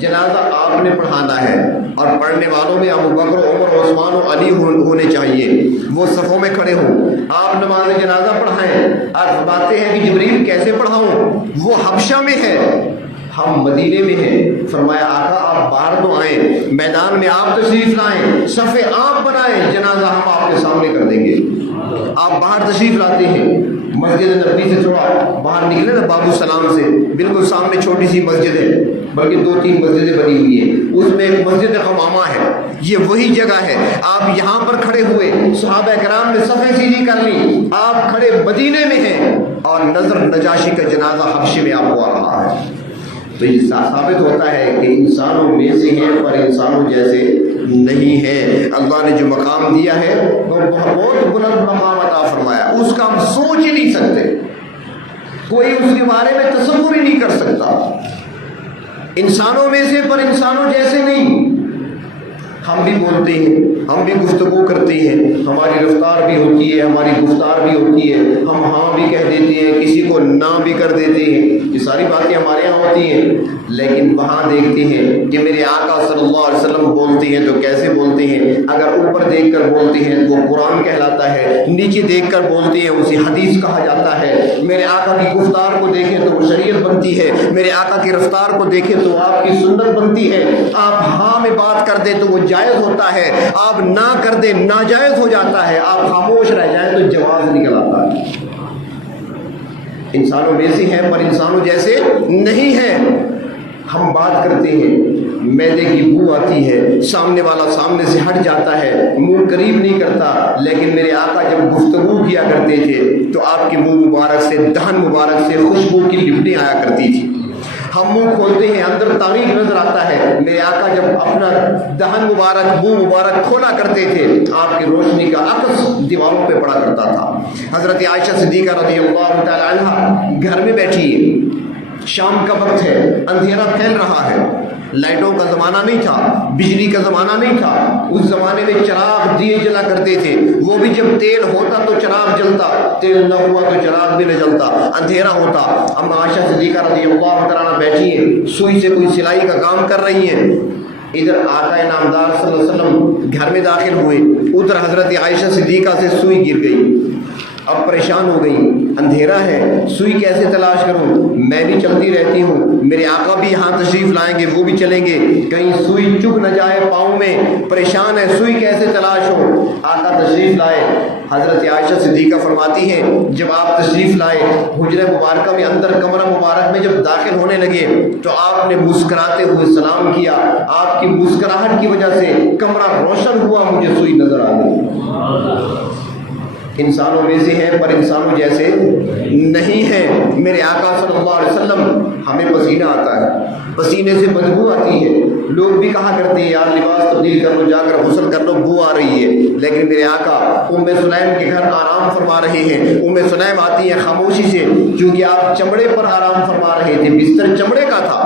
جنازہ آپ نے پڑھانا ہے، اور پڑھنے والوں میں ابو بکر، عمر، عثمان و علی ہونے چاہیے، وہ صفوں میں کھڑے ہوں، آپ نماز جنازہ پڑھائیں۔ آپ فرماتے ہیں کہ جبریل کیسے پڑھاؤں؟ وہ حبشہ میں ہے، ہم مدینے میں ہیں۔ فرمایا آقا آپ باہر تو آئیں، میدان میں آپ تشریف لائیں، صفے آپ بنائیں، جنازہ ہم آپ کے سامنے کر دیں گے۔ آپ باہر تشریف لاتے ہیں، مسجد نبوی سے تھوڑا باہر نکلے نا باب السلام سے، بالکل سامنے چھوٹی سی مسجد ہے، بلکہ 2-3 مسجدیں بنی ہوئی ہیں، اس میں ایک مسجد حمامہ ہے، یہ وہی جگہ ہے۔ آپ یہاں پر کھڑے ہوئے، صحابہ کرام نے صفیں سیدھی کر لی، آپ کھڑے مدینے میں ہیں اور نظر نجاشی کا جنازہ حبشے میں آپ کو آ رہا ہے۔ تو یہ ثابت ہوتا ہے کہ انسانوں میں سے ہیں پر انسانوں جیسے نہیں ہیں۔ اللہ نے جو مقام دیا ہے وہ بہت بلند مقام عطا فرمایا، اس کا ہم سوچ ہی نہیں کوئی اس کے بارے میں تصور ہی نہیں کر سکتا. انسانوں میں سے پر انسانوں جیسے نہیں. ہم بھی بولتے ہیں، ہم بھی گفتگو کرتے ہیں، ہماری رفتار بھی ہوتی ہے، ہماری گفتار بھی ہوتی ہے، ہم ہاں بھی کہہ دیتے ہیں، کسی کو نہ بھی کر دیتے ہیں. یہ ساری باتیں ہمارے یہاں ہوتی ہیں. لیکن وہاں دیکھتے ہیں کہ میرے آقا صلی اللہ علیہ وسلم بولتے ہیں تو کیسے بولتے ہیں. اگر اوپر دیکھ کر بولتے ہیں وہ قرآن کہلاتا ہے، نیچے دیکھ کر بولتے ہیں اسے حدیث کہا جاتا ہے. میرے آقا کی گفتار کو دیکھیں تو وہ شریعت بنتی ہے، میرے آقا کی رفتار کو دیکھیں تو آپ کی سنت بنتی ہے. آپ ہاں میں بات کر دیں تو وہ جائز ہوتا ہے، آپ نہ کر دیں ناجائز ہو جاتا ہے، آپ خاموش رہ جائیں تو جواز نکل آتا ہے. انسانوں میں سے ہیں پر انسانوں جیسے نہیں ہیں. ہم بات کرتے ہیں، میدے کی بو آتی ہے، سامنے والا سامنے سے ہٹ جاتا ہے، منہ قریب نہیں کرتا. لیکن میرے آقا جب گفتگو کیا کرتے تھے تو آپ کے منہ مبارک سے، دہن مبارک سے خوشبو کی لپٹیں آیا کرتی تھی. ہم منہ کھولتے ہیں اندر تاریخ نظر آتا ہے. میرے آقا جب اپنا دہن مبارک، منہ مبارک کھولا کرتے تھے، آپ کی روشنی کا عکس دیواروں پہ پڑا کرتا تھا. حضرت عائشہ صدیقہ رضی اللہ تعالی عنہ گھر میں بیٹھی ہے، شام کا وقت ہے، اندھیرا پھیل رہا ہے. لائٹوں کا زمانہ نہیں تھا، بجلی کا زمانہ نہیں تھا. اس زمانے میں چراغ دیے جلا کرتے تھے، وہ بھی جب تیل ہوتا تو چراغ جلتا، تیل نہ ہوا تو چراغ بھی نہ جلتا، اندھیرا ہوتا. اما عائشہ صدیقہ رضی اللہ تعالیٰ بیٹھی ہیں، سوئی سے کوئی سلائی کا کام کر رہی ہیں. ادھر آقا نامدار صلی اللہ علیہ وسلم گھر میں داخل ہوئے، ادھر حضرت عائشہ صدیقہ سے سوئی گر گئی. اب پریشان ہو گئی، اندھیرا ہے، سوئی کیسے تلاش کروں؟ میں بھی چلتی رہتی ہوں، میرے آقا بھی یہاں تشریف لائیں گے، وہ بھی چلیں گے، کہیں سوئی چبھ نہ جائے پاؤں میں. پریشان ہے، سوئی کیسے تلاش ہو؟ آقا تشریف لائے. حضرت عائشہ صدیقہ فرماتی ہیں جب آپ تشریف لائے، حجرہ مبارکہ میں اندر کمرہ مبارک میں جب داخل ہونے لگے تو آپ نے مسکراتے ہوئے سلام کیا. آپ کی مسکراہٹ کی وجہ سے کمرہ روشن ہوا، مجھے سوئی نظر آ گئی. انسانوں میں سے ہیں پر انسانوں جیسے نہیں ہیں. میرے آقا صلی اللہ علیہ وسلم، ہمیں پسینہ آتا ہے، پسینے سے بدبو آتی ہے. لوگ بھی کہا کرتے ہیں یار لباس تبدیل کر لو، جا کر غسل کر لو، بو آ رہی ہے. لیکن میرے آقا ام سلیم کے گھر آرام فرما رہے ہیں. ام سلیم آتی ہے خاموشی سے، کیونکہ آپ چمڑے پر آرام فرما رہے تھے، بستر چمڑے کا تھا.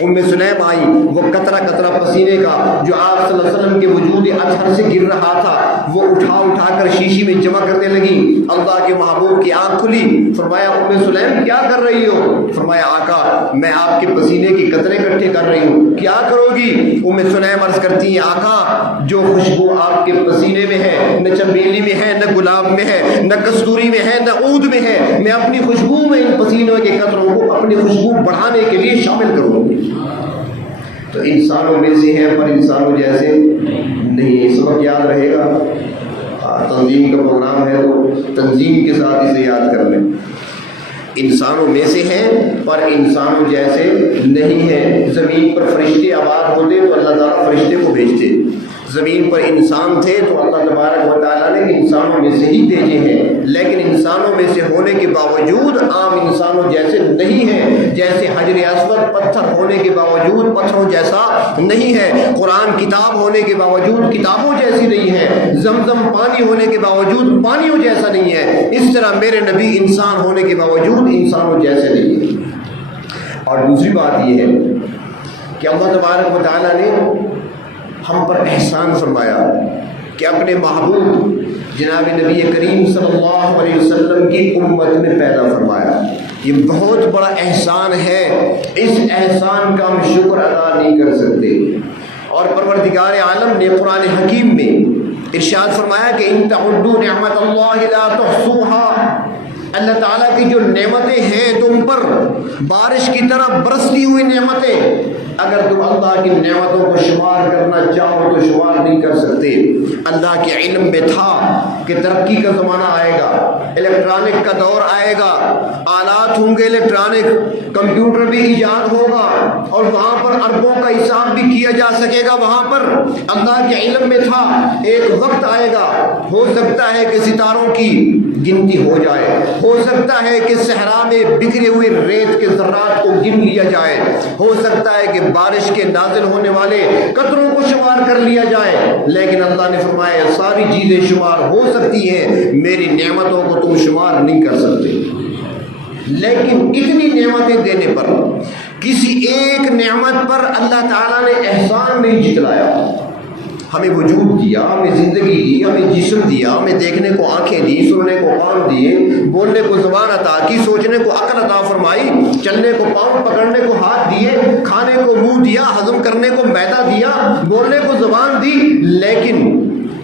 ام سلیم آئی، وہ قطرہ قطرہ پسینے کا جو آپ صلی اللہ علیہ وسلم کے وجود اطہر سے گر رہا تھا وہ اٹھا کر شیشی میں جمع کرنے لگی. اللہ کے محبوب کی آنکھ کھلی. فرمایا ام سلیم کیا کر رہی ہو؟ فرمایا آقا میں آپ کے پسینے کے قطرے اکٹھے کر رہی ہوں. کیا کرو گی؟ ام سلیم عرض کرتی ہیں آقا جو خوشبو آپ کے پسینے میں ہے، نہ چمیلی میں ہے، نہ گلاب میں ہے، نہ کستوری میں ہے، نہ عود میں ہے، میں اپنی خوشبو میں ان پسینوں کے قطروں کو اپنی خوشبو بڑھانے کے لیے شامل کروں گی. تو انسانوں میں سے ہیں پر انسانوں جیسے نہیں. سبق یاد رہے گا، تنظیم کا پروگرام ہے تو تنظیم کے ساتھ اسے یاد کر لیں. انسانوں میں سے ہیں پر انسانوں جیسے نہیں ہیں. زمین پر فرشتے آباد ہوتے تو اللہ تعالیٰ فرشتے کو بھیجتے. زمین پر انسان تھے تو اللہ تبارک و تعالیٰ نے انسانوں میں سے ہی بھیجے ہیں. لیکن انسانوں میں سے ہونے کے باوجود عام انسانوں جیسے نہیں ہیں. جیسے حجر اسود پتھر ہونے کے باوجود پتھروں جیسا نہیں ہے، قرآن کتاب ہونے کے باوجود کتابوں جیسی نہیں ہے، زمزم پانی ہونے کے باوجود پانیوں جیسا نہیں ہے، اس طرح میرے نبی انسان ہونے کے باوجود انسانوں جیسے نہیں ہے. اور دوسری بات یہ ہے کہ اللہ تبارک و تعالیٰ نے ہم پر احسان فرمایا کہ اپنے محبوب جناب نبی کریم صلی اللہ علیہ وسلم کی امت میں پیدا فرمایا. یہ بہت بڑا احسان ہے، اس احسان کا ہم شکر ادا نہیں کر سکتے. اور پروردگار عالم نے قرآن حکیم میں ارشاد فرمایا کہ ان تعدوا نعمت اللہ لا تحصوها. اللہ تعالیٰ کی جو نعمتیں ہیں تم پر، بارش کی طرح برستی ہوئی نعمتیں، اگر تم اللہ کی نعمتوں کو شمار کرنا چاہو تو شمار نہیں کر سکتے. اللہ کے علم میں تھا کہ ترقی کا زمانہ آئے گا، الیکٹرانک کا دور آئے گا، آلات ہوں گے الیکٹرانک، کمپیوٹر بھی ایجاد ہوگا اور وہاں پر اربوں کا حساب بھی کیا جا سکے گا. وہاں پر اللہ کے علم میں تھا ایک وقت آئے گا، ہو سکتا ہے کہ ستاروں کی گنتی ہو جائے، ہو سکتا ہے کہ صحرا میں بکھرے ہوئے ریت کے ذرات کو گن لیا جائے، ہو سکتا ہے کہ بارش کے نازل ہونے والے قطروں کو شمار کر لیا جائے. لیکن اللہ نے فرمایا ساری چیزیں شمار ہو سکتی ہیں، میری نعمتوں کو تم شمار نہیں کر سکتے. لیکن اتنی نعمتیں دینے پر کسی ایک نعمت پر اللہ تعالیٰ نے احسان نہیں جتلایا. ہمیں وجود دیا، ہمیں زندگی دی، ہمیں جسم دیا، ہمیں دیکھنے کو آنکھیں دی، سننے کو کان دیے، بولنے کو زبان عطا کی، سوچنے کو عقل عطا فرمائی، چلنے کو پاؤں، پکڑنے کو ہاتھ دیے، کھانے کو منہ دیا، ہضم کرنے کو معدہ دیا، بولنے کو زبان دی، لیکن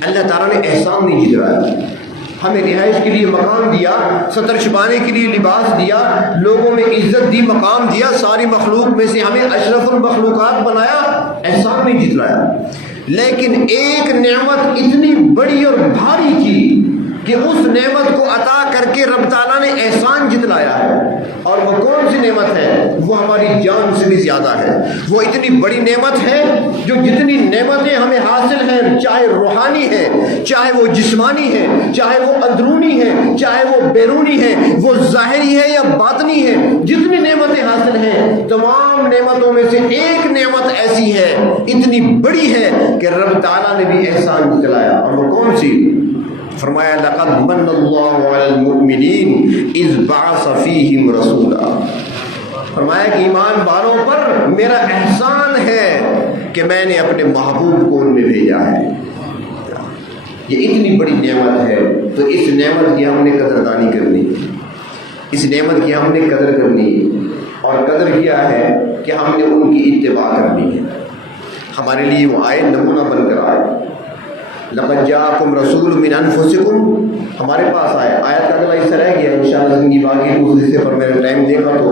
اللہ تعالیٰ نے احسان نہیں جتلایا. ہمیں رہائش کے لیے مکان دیا، ستر چھپانے کے لیے لباس دیا، لوگوں میں عزت دی، مقام دیا، ساری مخلوق میں سے ہمیں اشرف المخلوقات بنایا، احسان نہیں جتلایا. لیکن ایک نعمت اتنی بڑی اور بھاری تھی کہ اس نعمت کو عطا کر کے رب تعالیٰ نے احسان جتلایا ہے. اور وہ کون سی نعمت ہے؟ وہ ہماری جان سے بھی زیادہ ہے. وہ اتنی بڑی نعمت ہے جو جتنی نعمتیں ہمیں حاصل ہیں، چاہے روحانی ہے، چاہے وہ جسمانی ہے، چاہے وہ اندرونی ہے، چاہے وہ بیرونی ہے، وہ ظاہری ہے یا باطنی ہے، جتنی نعمتیں حاصل ہیں تمام نعمتوں میں سے ایک نعمت ایسی ہے، اتنی بڑی ہے کہ رب تعالیٰ نے بھی احسان جتلایا. اور وہ کون سی؟ فرمایا لقد من اللہ علی المؤمنین اذ بعث فیہم رسولا. فرمایا کہ ایمان والوں پر میرا احسان ہے کہ میں نے اپنے محبوب کو ان میں بھیجا ہے. یہ اتنی بڑی نعمت ہے تو اس نعمت کی ہم نے قدردانی کرنی ہے، اس نعمت کی ہم نے قدر کرنی ہے. اور قدر کیا ہے کہ ہم نے ان کی اتباع کرنی ہے. ہمارے لیے وہ آئے، نمونہ بن کر آئے. لقد جاءکم رسول من انفسکم، ہمارے پاس آئے. آیت کا اگلا حصہ رہ گیا انشاءاللہ زندگی باقی اس حصے پر میں نے ٹائم دیکھا تو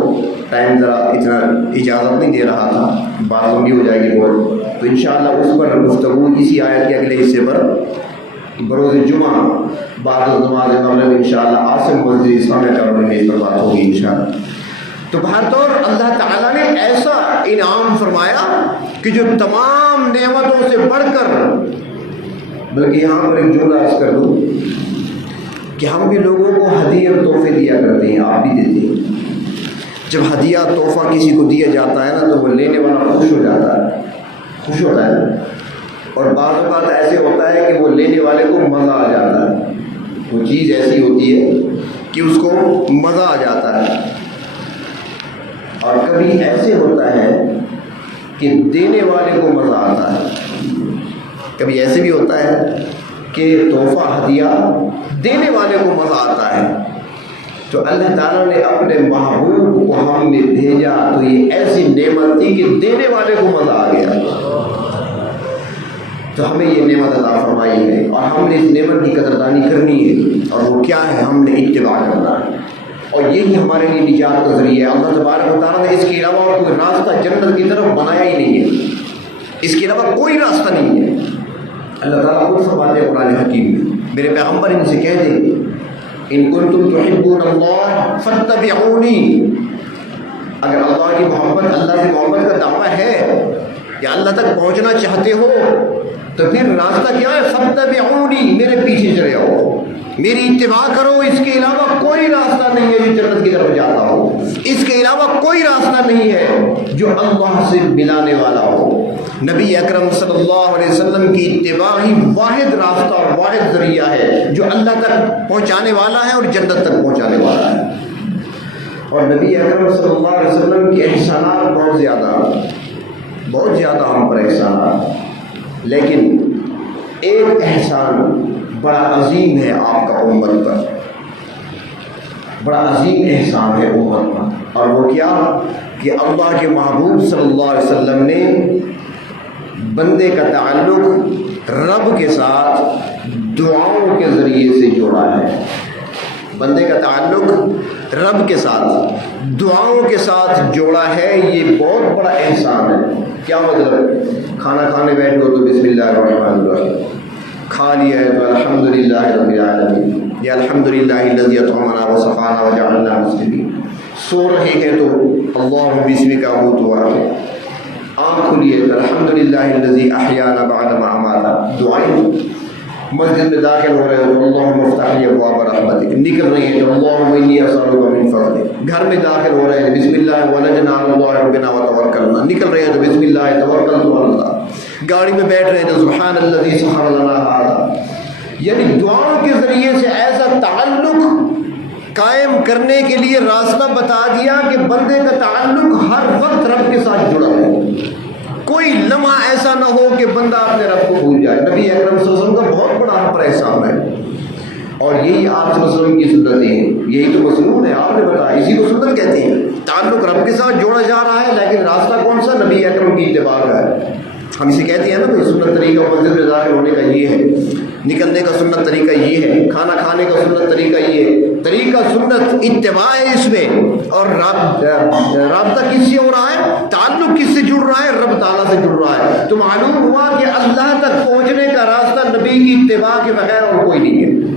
ٹائم ذرا اتنا اجازت نہیں دے رہا تھا، بات لمبی ہو جائے گی بہت، تو انشاءاللہ اس پر گفتگو اسی آیت کے اگلے حصے پر بروز جمعہ بعد نماز مغرب انشاءاللہ عاصم مسجد اسلامیہ کالونی میں اس پر بات ہوگی انشاءاللہ. تو بہر طور اللہ تعالیٰ نے ایسا انعام فرمایا کہ جو تمام نعمتوں سے بڑھ کر، بلکہ یہاں پر ایک جملہ عرض کر دوں کہ ہم بھی لوگوں کو ہدیے اور تحفے دیا کرتے ہیں، آپ بھی دیتے ہیں. جب ہدیہ تحفہ کسی کو دیا جاتا ہے نا تو وہ لینے والا خوش ہو جاتا ہے، خوش ہوتا ہے. اور بعض اوقات ایسے ہوتا ہے کہ وہ لینے والے کو مزہ آ جاتا ہے، وہ چیز ایسی ہوتی ہے کہ اس کو مزہ آ جاتا ہے. اور کبھی ایسے ہوتا ہے کہ دینے والے کو مزہ آتا ہے. کبھی ایسے بھی ہوتا ہے کہ تحفہ ہدیہ دینے والے کو مزہ آتا ہے. تو اللہ تعالیٰ نے اپنے محبوب کو ہم نے بھیجا تو یہ ایسی نعمت تھی کہ دینے والے کو مزہ آ گیا. تو ہمیں یہ نعمت عطا فرمائی ہے اور ہم نے اس نعمت کی قدردانی کرنی ہے. اور وہ کیا ہے؟ ہم نے اتباع کرنا ہے. اور یہی ہمارے لیے نجات کا ذریعہ ہے. اللہ تبارک و تعالیٰ نے اس کے علاوہ اور کوئی راستہ جنت کی طرف بنایا ہی نہیں ہے. اس کے علاوہ کوئی راستہ نہیں ہے. اللہ تعالیٰ خود فرماتے ہیں قرآن حکیم میں، میرے پیغمبر ان سے کہہ دیں ان کنتم تحبون اللہ فاتبعونی. اگر اللہ کی محبت، اللہ سے محبت کا دعویٰ ہے یا اللہ تک پہنچنا چاہتے ہو تو پھر راستہ کیا ہے؟ فاتبعونی، میرے پیچھے چلے آؤ، میری اتباع کرو. اس کے علاوہ کوئی راستہ نہیں ہے جو جنت کی طرف جاتا ہو. اس کے علاوہ کوئی راستہ نہیں ہے جو اللہ سے ملانے والا ہو. نبی اکرم صلی اللہ علیہ وسلم کی اتباع ہی واحد راستہ اور واحد ذریعہ ہے جو اللہ تک پہنچانے والا ہے اور جنت تک پہنچانے والا ہے. اور نبی اکرم صلی اللہ علیہ وسلم کے احسانات بہت زیادہ ہم پر احسانات، لیکن ایک احسان بڑا عظیم ہے آپ کا امت پر، بڑا عظیم احسان ہے امت پر. اور وہ کیا کہ اللہ کے محبوب صلی اللہ علیہ وسلم نے بندے کا تعلق رب کے ساتھ دعاؤں کے ذریعے سے جوڑا ہے. بندے کا تعلق رب کے ساتھ دعاؤں کے ساتھ جوڑا ہے. یہ بہت بڑا احسان ہے. کیا مطلب؟ کھانا کھانے بیٹھے ہو تو بسم اللہ الرحمن الرحیم، کھا لیا ہے تو الحمدللہ رب العالمین یا الحمدللہ الذی اطعمنا وسقانا وجعلنا مسلمین. سو رہے ہیں تو اللہم بسمک اموت واحیا. آنکھ کھلی ہے تو الحمدللہ الذی احیانا بعد ما اماتنا. دعائیں مسجد میں داخل ہو رہے ہو تو اللہم افتح لی ابواب رحمتک. نکل رہی ہیں تو اللہم انی اسألک من فضلک. گھر میں داخل ہو رہے ہیں بسم اللہ ولجنا علی اللہ ربنا وتوکلنا. نکل رہے ہیں تو بسم اللہ توکلت علی اللہ. گاڑی میں بیٹھ رہے ہیں تو سبحان الذی سخر لنا ھذا. یعنی دعاؤں کے ذریعے سے ایسا تعلق قائم کرنے کے لیے راستہ بتا دیا کہ بندے کا تعلق ہر وقت رب کے ساتھ جڑا ہے، کوئی لمحہ ایسا نہ ہو کہ بندہ اپنے رب کو بھول جائے۔ نبی اکرم صلی اللہ علیہ وسلم کا بہت بڑا ہم پر احسان ہے، اور یہی آپ صلی اللہ علیہ وسلم کی سنتیں ہیں، یہی تو مصنون ہے، آپ نے بتایا، اسی کو سنت کہتے ہیں۔ تعلق رب کے ساتھ جوڑا جا رہا ہے، لیکن راستہ کون سا؟ نبی اکرم کی اتباع کا ہے۔ ہم اسے کہتے ہیں نا بھائی سنت طریقہ مسجد میں داخل ہونے کا یہ ہے، نکلنے کا سنت طریقہ یہ ہے، کھانا کھانے کا سنت طریقہ یہ ہے۔ طریقہ سنت اتباع ہے اس میں، اور رابطہ کس سے ہو رہا ہے؟ تعلق کس سے جڑ رہا ہے؟ رب تعالیٰ سے جڑ رہا ہے۔ تو معلوم ہوا کہ اللہ تک پہنچنے کا راستہ نبی کی اتباع کے بغیر اور کوئی نہیں ہے۔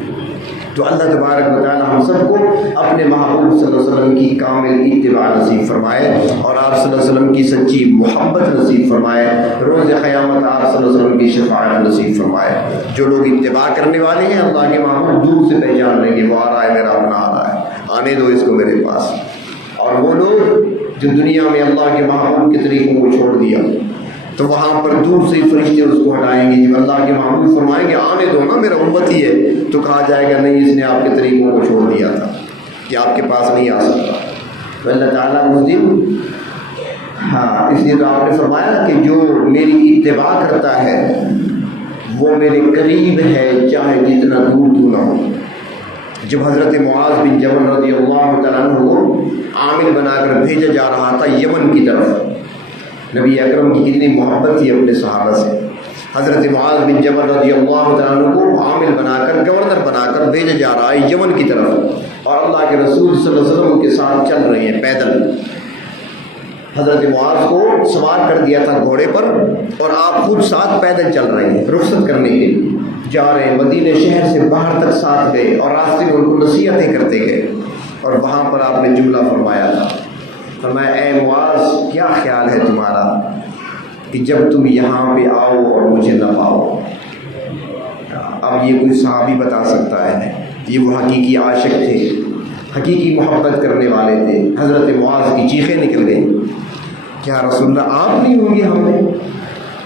تو اللہ تبارک و تعالی ہم سب کو اپنے محبوب صلی اللہ علیہ وسلم کی کامل اتباع نصیب فرمائے، اور آپ صلی اللہ علیہ وسلم کی سچی محبت نصیب فرمائے، روز قیامت آپ صلی اللہ علیہ وسلم کی شفاعت نصیب فرمائے۔ جو لوگ اتباع کرنے والے ہیں اللہ کے محبوب دور سے پہچان لیں گے، وہ آ رہا ہے میرا اپنا آ رہا ہے، آنے دو اس کو میرے پاس۔ اور وہ لوگ جو دنیا میں اللہ کے محبوب کے طریقوں کو چھوڑ دیا تو وہاں پر دور سے فرشتے اس کو ہٹائیں گے۔ جب اللہ کے محبوب فرمائیں گے آنے دو نا میرا امت ہی ہے، تو کہا جائے گا نہیں، اس نے آپ کے طریقوں کو چھوڑ دیا تھا کہ آپ کے پاس نہیں آ سکتا۔ تو اللہ تعالیٰ اس دن اس لیے تو آپ نے فرمایا کہ جو میری اتباع کرتا ہے وہ میرے قریب ہے چاہے جتنا دور کیوں نہ ہو۔ جب حضرت معاذ بن جبل رضی اللہ تعالیٰ عنہ کو عامل بنا کر بھیجا جا رہا تھا یمن کی طرف، نبی اکرم کی کتنی محبت تھی اپنے صحابہ سے، حضرت معاذ بن جبل رضی اللہ تعالیٰ عنہ کو عامل بنا کر گورنر بنا کر بھیجا جا رہا ہے یمن کی طرف، اور اللہ کے رسول صلی اللہ علیہ وسلم کے ساتھ چل رہے ہیں پیدل۔ حضرت معاذ کو سوار کر دیا تھا گھوڑے پر، اور آپ خود ساتھ پیدل چل رہے ہیں رخصت کرنے کے لیے جا رہے ہیں، مدینہ شہر سے باہر تک ساتھ گئے، اور راستے میں ان کو نصیحتیں کرتے گئے، اور وہاں پر آپ نے جملہ فرمایا تھا، فرمایا اے معاذ کیا خیال ہے تمہارا کہ جب تم یہاں پہ آؤ اور مجھے نہ پاؤ؟ اب یہ کوئی صحابی بتا سکتا ہے، یہ وہ حقیقی عاشق تھے، حقیقی محبت کرنے والے تھے۔ حضرت معاذ کی چیخیں نکل گئیں، کیا رسول اللہ آپ نہیں ہوں گے؟ ہم نے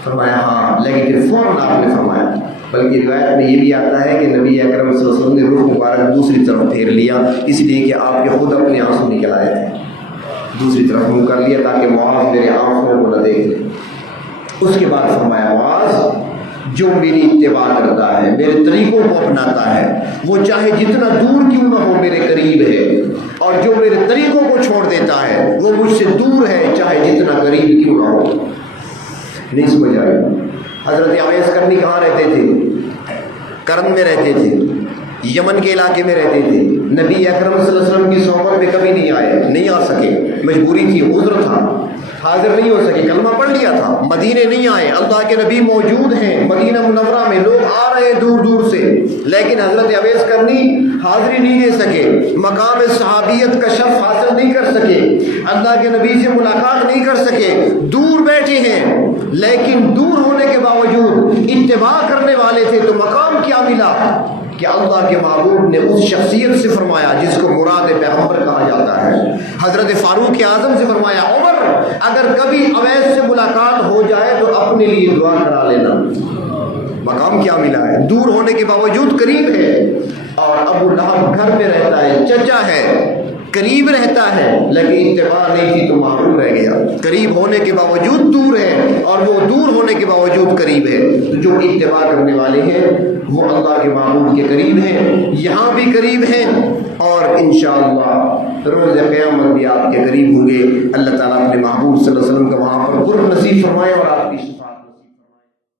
فرمایا ہاں، لیکن پھر فوراً آپ نے فرمایا، بلکہ روایت میں یہ بھی آتا ہے کہ نبی اکرم صلی اللہ علیہ وسلم نے رخ مبارک دوسری طرف پھیر لیا، اس لیے کہ آپ کے خود اپنے آنسو نکل آئے تھے، دوسری طرف منہ کر لیا تاکہ معاذ میرے آنکھوں کو نہ دیکھ لے۔ اس کے بعد فرمایا معاذ جو میری اتباع کرتا ہے، میرے طریقوں کو اپناتا ہے، وہ چاہے جتنا دور کیوں نہ ہو میرے قریب ہے، اور جو میرے طریقوں کو چھوڑ دیتا ہے وہ مجھ سے دور ہے چاہے جتنا قریب کیوں نہ ہو۔ نہیں سمجھ آئی؟ حضرت اویس کرنی کہاں رہتے تھے؟ کرن میں رہتے تھے، یمن کے علاقے میں رہتے تھے، نبی اکرم صلی اللہ علیہ وسلم کی صحبت میں کبھی نہیں آئے، نہیں آ سکے، مجبوری تھی، عذر تھا، حاضر نہیں ہو سکے، کلمہ پڑھ لیا تھا، مدینے نہیں آئے، اللہ کے نبی موجود ہیں مدینہ منورہ میں، لوگ آ رہے ہیں دور دور سے، لیکن حضرت اویس کرنی حاضری نہیں دے سکے، مقام صحابیت کا شرف حاصل نہیں کر سکے، اللہ کے نبی سے ملاقات نہیں کر سکے، دور بیٹھے ہیں، لیکن دور ہونے کے باوجود اتباع کرنے والے تھے، تو مقام کیا ملا کہ اللہ کے محبوب نے اس شخصیت سے فرمایا جس کو مراد پیغمبر کہا جاتا ہے، حضرت فاروق اعظم سے فرمایا عمر اگر کبھی اویس سے ملاقات ہو جائے تو اپنے لیے دعا کرا لینا۔ مقام کیا ملا ہے، دور ہونے کے باوجود قریب ہے، اور ابو لہب گھر میں رہتا ہے، چچا ہے، قریب رہتا ہے، لیکن اتباع نہیں تھی تو محروم رہ گیا، قریب ہونے کے باوجود دور ہے، اور وہ دور ہونے کے باوجود قریب ہے۔ تو جو اتباع کرنے والے ہیں وہ اللہ کے محبوب کے قریب ہیں، یہاں بھی قریب ہیں، اور انشاءاللہ روز قیامت بھی آپ کے قریب ہوں گے۔ اللہ تعالیٰ اپنے محبوب صلی اللہ علیہ وسلم کا وہاں پر قرب نصیب فرمائے اور آپ کی